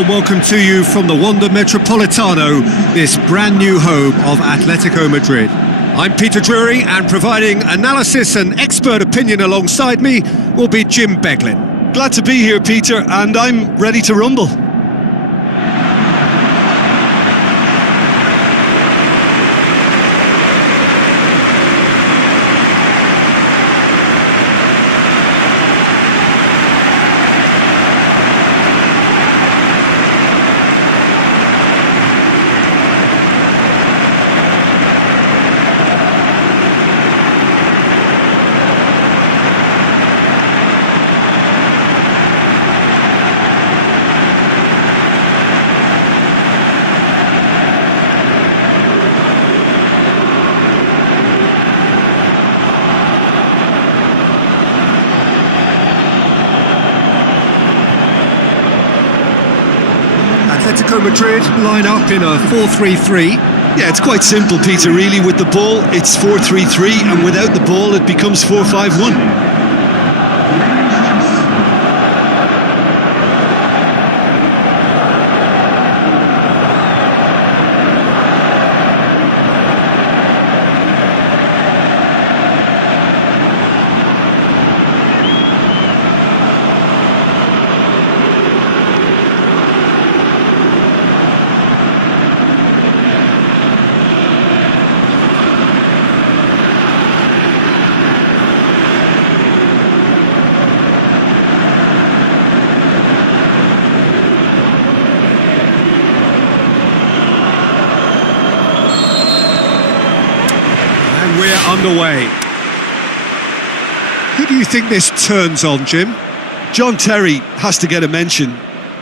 warm welcome to you from the Wanda Metropolitano, this brand new home of Atletico Madrid. I'm Peter Drury, and providing analysis and expert opinion alongside me will be Jim Beglin. Glad to be here, Peter, and I'm ready to rumble. Atletico Madrid line up in a 4-3-3. Yeah, it's quite simple, Peter, really. With the ball, it's 4-3-3, and without the ball, it becomes 4-5-1. We're underway. Who do you think this turns on, Jim? John Terry has to get a mention.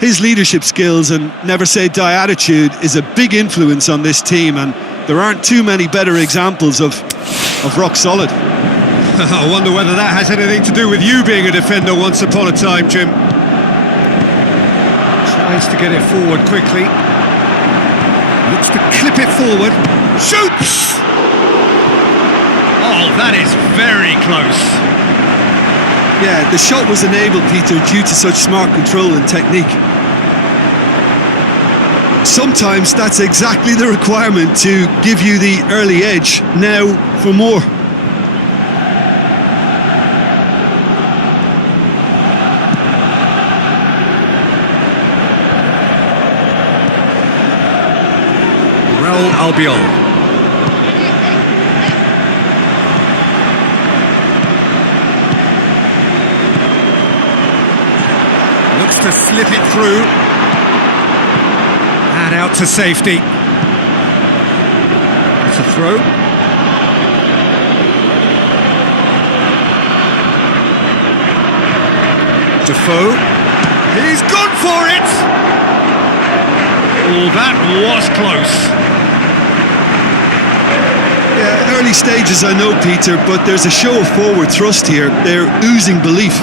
His leadership skills and never-say-die attitude is a big influence on this team, and there aren't too many better examples of rock solid. I wonder whether that has anything to do with you being a defender once upon a time, Jim. Tries to get it forward quickly. Looks to clip it forward. Shoots! Oh, that is very close. Yeah, the shot was enabled, Peter, due to such smart control and technique. Sometimes that's exactly the requirement to give you the early edge. Now for more. Real Albion. To slip it through and out to safety. It's a throw. Defoe. He's gone for it. Oh, that was close. Yeah, early stages, I know, Peter, but there's a show of forward thrust here. They're oozing belief.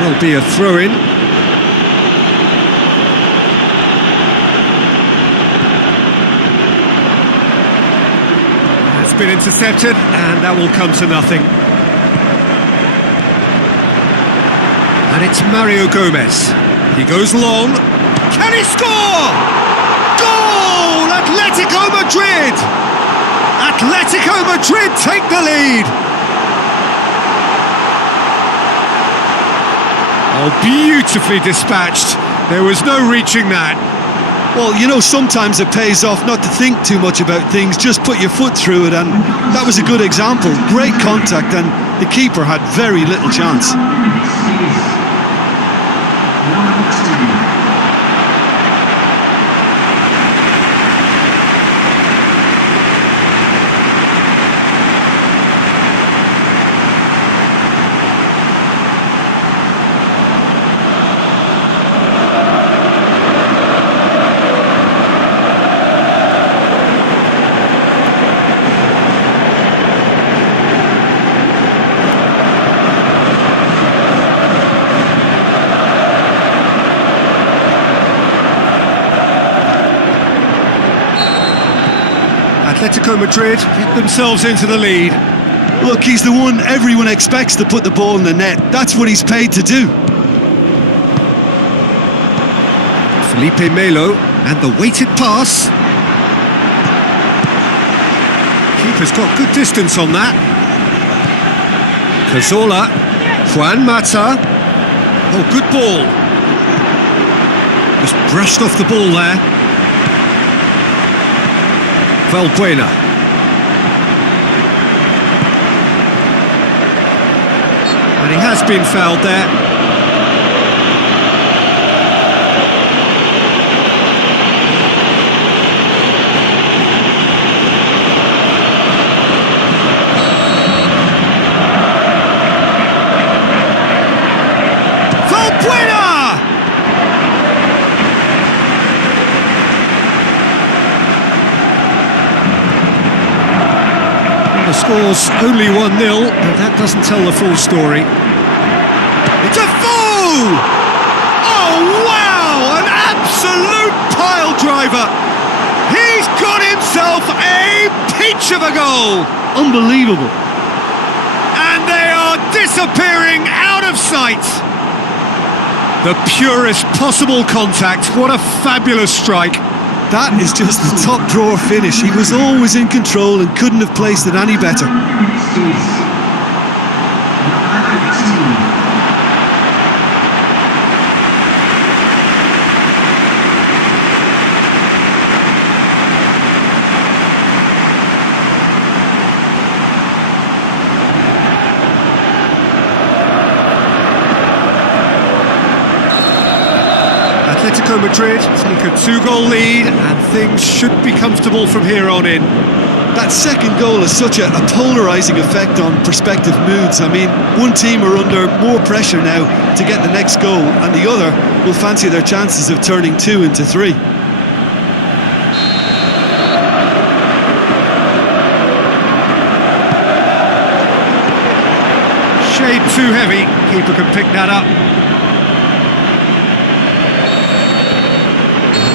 Will be a throw-in. That's been intercepted, and that will come to nothing. And it's Mario Gomez. He goes long. Can he score? Goal! Atletico Madrid! Atletico Madrid take the lead! Oh, beautifully dispatched. There was no reaching that. Well, you know, sometimes it pays off not to think too much about things, just put your foot through it, and that was a good example. Great contact, and the keeper had very little chance. Atletico Madrid get themselves into the lead. Look, he's the one everyone expects to put the ball in the net. That's what he's paid to do. Felipe Melo, and the weighted pass. Keeper's got good distance on that. Cazorla, Juan Mata. Oh, good ball. Just brushed off the ball there. Valbuena. And he has been fouled there. The score's only 1-0, but that doesn't tell the full story. It's a foul! Oh, wow! An absolute pile driver! He's got himself a peach of a goal! Unbelievable. And they are disappearing out of sight! The purest possible contact. What a fabulous strike. That is just the top drawer finish. He was always in control and couldn't have placed it any better. Atletico Madrid take a 2-goal lead and things should be comfortable from here on in. That second goal has such a polarising effect on prospective moods. I mean, one team are under more pressure now to get the next goal, and the other will fancy their chances of turning 2 into 3. Shade too heavy, keeper can pick that up.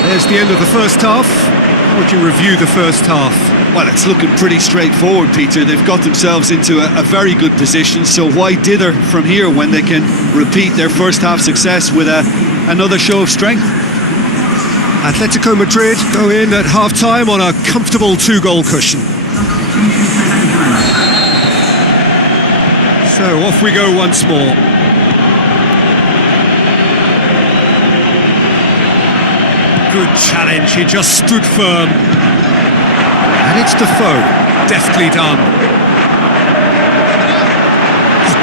There's the end of the first half. How would you review the first half? Well, it's looking pretty straightforward, Peter. They've got themselves into a very good position, so why dither from here when they can repeat their first half success with another show of strength? Atletico Madrid go in at half-time on a comfortable 2-goal cushion. So off we go once more. Good challenge, he just stood firm. And it's Defoe, deftly done.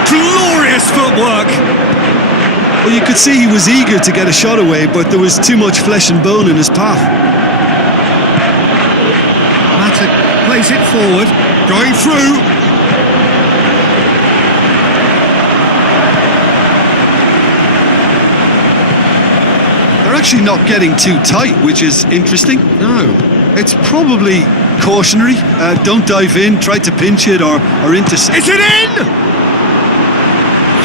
Glorious footwork! Well, you could see he was eager to get a shot away, but there was too much flesh and bone in his path. Mata plays it forward, going through. They're actually not getting too tight, which is interesting. No. It's probably cautionary. Don't dive in, try to pinch it or intercept. Is it in?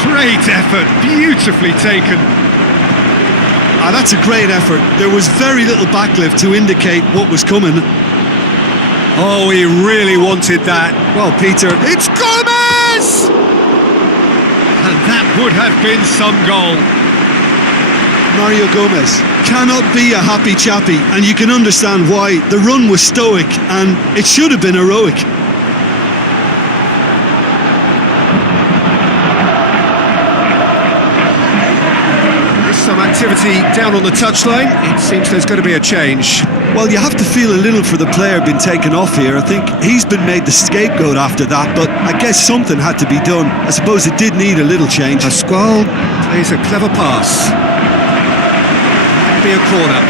Great effort, beautifully taken. That's a great effort. There was very little backlift to indicate what was coming. Oh, he really wanted that. Well, Peter, It's Gomez! And that would have been some goal. Mario Gomez cannot be a happy chappy, and you can understand why. The run was stoic and it should have been heroic. There's some activity down on the touchline. It seems there's going to be a change. Well, you have to feel a little for the player being taken off here. I think he's been made the scapegoat after that, but I guess something had to be done. I suppose it did need a little change. Pascual plays a clever pass. Be a corner.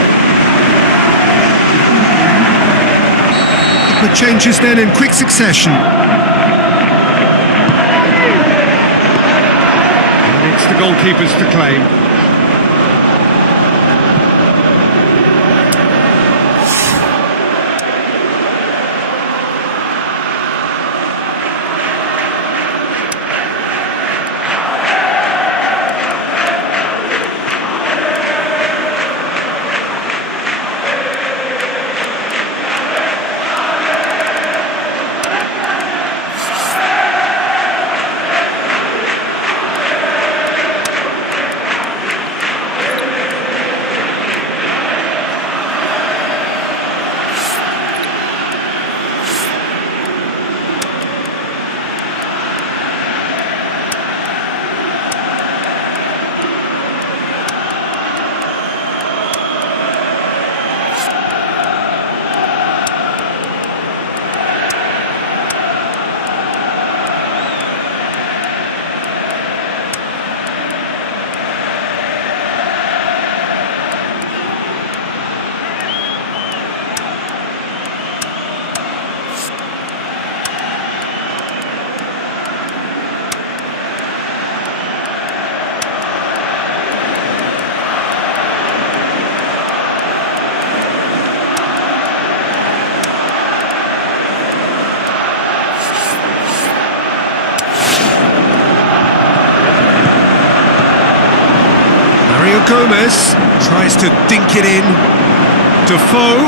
The changes then in quick succession. And it's the goalkeepers to claim. Gomez tries to dink it in. Defoe.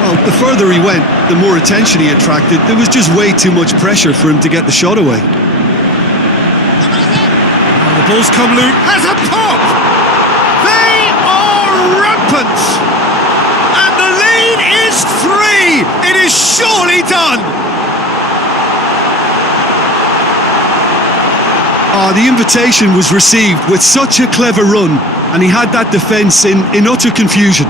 Well, the further he went, the more attention he attracted. There was just way too much pressure for him to get the shot away. Oh, the ball's come loose. Has a pop! They are rampant! And the lead is 3! It is surely done! The invitation was received with such a clever run, and he had that defence in utter confusion.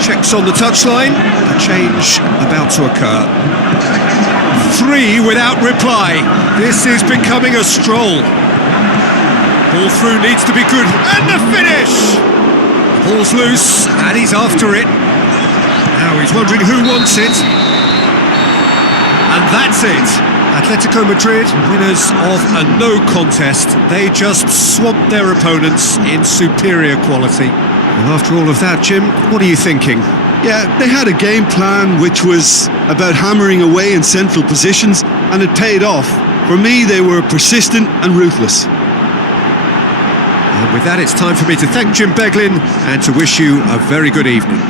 Checks on the touchline, a change about to occur. 3 without reply. This is becoming a stroll. Ball through needs to be good, and the finish! Ball's loose, and he's after it. Now he's wondering who wants it. And that's it. Atletico Madrid, winners of a no contest. They just swamped their opponents in superior quality. Well, after all of that, Jim, what are you thinking? Yeah, they had a game plan which was about hammering away in central positions, and it paid off. For me, they were persistent and ruthless. And with that, it's time for me to thank Jim Beglin and to wish you a very good evening.